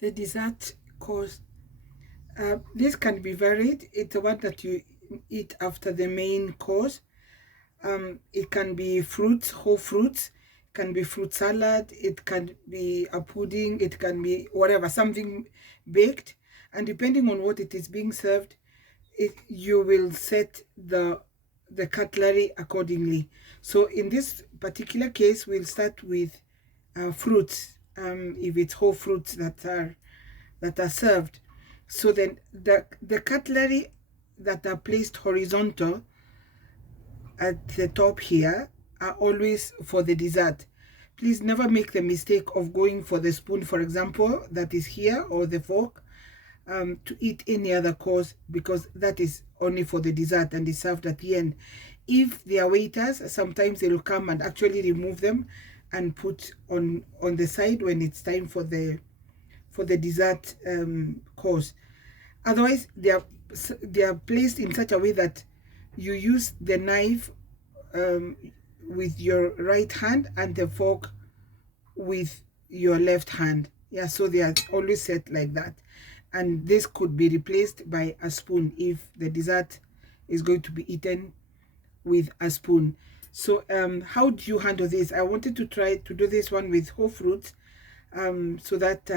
The dessert course. This can be varied. It's the one that you eat after the main course. It can be fruits, whole fruits. It can be fruit salad. It can be a pudding. It can be whatever, something baked. And depending on what it is being served, you will set the cutlery accordingly. So in this particular case, we'll start with fruits. If it's whole fruits that are served. So then the cutlery that are placed horizontal at the top here are always for the dessert. Please never make the mistake of going for the spoon, for example, that is here, or the fork, to eat any other course, because that is only for the dessert and is served at the end. If they are waiters, sometimes they will come and actually remove them and put on the side when it's time for the dessert course. Otherwise, they are placed in such a way that you use the knife with your right hand and the fork with your left hand. Yeah, so they are always set like that. And this could be replaced by a spoon if the dessert is going to be eaten with a spoon. So how do you handle this? I wanted to try to do this one with whole fruits, so that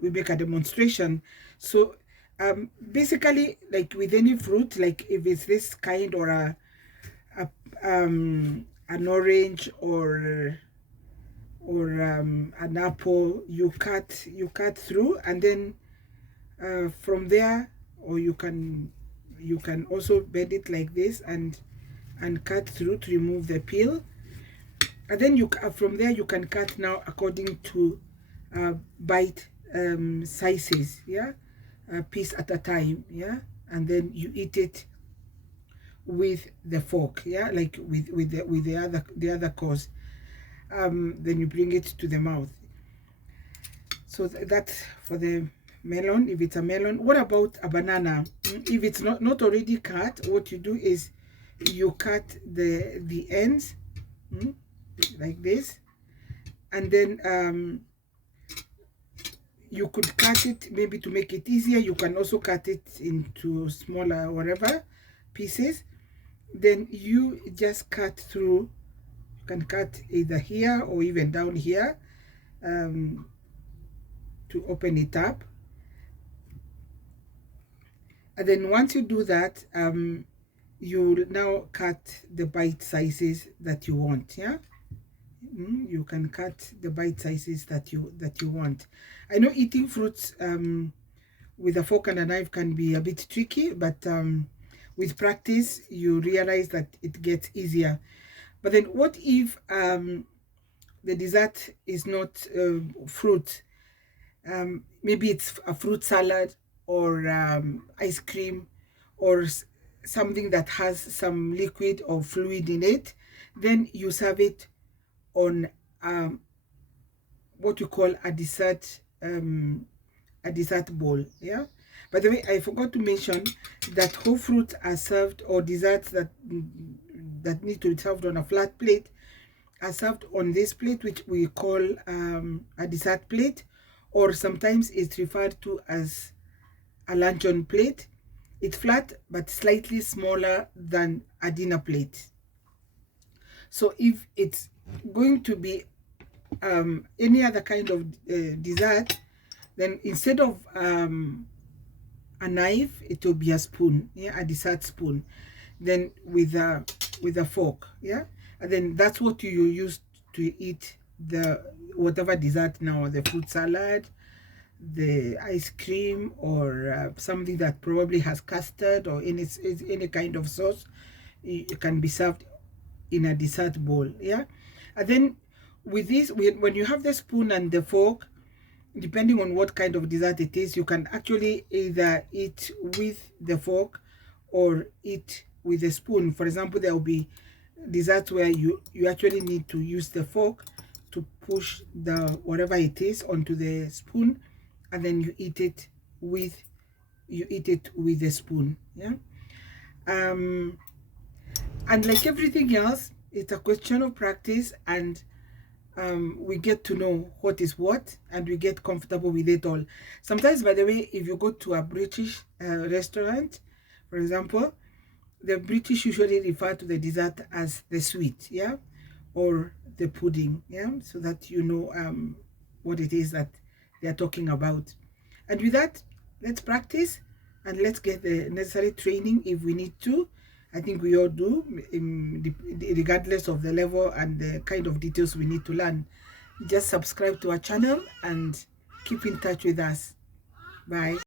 we make a demonstration. So basically, like with any fruit, like if it's this kind, or a an orange, or an apple, you cut through, and then from there, or you can also bend it like this and cut through to remove the peel. And then from there you can cut now according to bite sizes, yeah, a piece at a time, yeah, and then you eat it with the fork, yeah, like with the other course. Then you bring it to the mouth. So that's for the melon. If it's a melon, what about a banana? If it's not already cut, what you do is you cut the ends, like this, and then you could cut it, maybe to make it easier, you can also cut it into smaller whatever pieces. Then you just cut through. You can cut either here or even down here, to open it up. And then once you do that, you now cut the bite sizes that you want, yeah. You can cut the bite sizes that you want. I know eating fruits with a fork and a knife can be a bit tricky, but with practice you realize that it gets easier. But then what if the dessert is not fruit? Maybe it's a fruit salad, or ice cream, or something that has some liquid or fluid in it. Then you serve it on what you call a dessert bowl, yeah. By the way, I forgot to mention that whole fruits are served, or desserts that need to be served on a flat plate are served on this plate, which we call a dessert plate, or sometimes it's referred to as a luncheon plate. It's flat but slightly smaller than a dinner plate. So if it's going to be any other kind of dessert, then instead of a knife, it will be a spoon, yeah, a dessert spoon, then with a fork, yeah. And then that's what you use to eat the whatever dessert now, the fruit salad, the ice cream, or something that probably has custard or any kind of sauce. It can be served in a dessert bowl, yeah. And then with this, when you have the spoon and the fork, depending on what kind of dessert it is, you can actually either eat with the fork or eat with a spoon. For example, there will be desserts where you actually need to use the fork to push the whatever it is onto the spoon, and then you eat it with the spoon, yeah. And like everything else, it's a question of practice, and we get to know what is what, and we get comfortable with it all. Sometimes, by the way, if you go to a British restaurant, for example, the British usually refer to the dessert as the sweet, yeah, or the pudding, yeah, so that you know what it is that they are talking about. And with that, let's practice and let's get the necessary training if we need to. I think we all do, regardless of the level and the kind of details we need to learn. Just subscribe to our channel and keep in touch with us. Bye.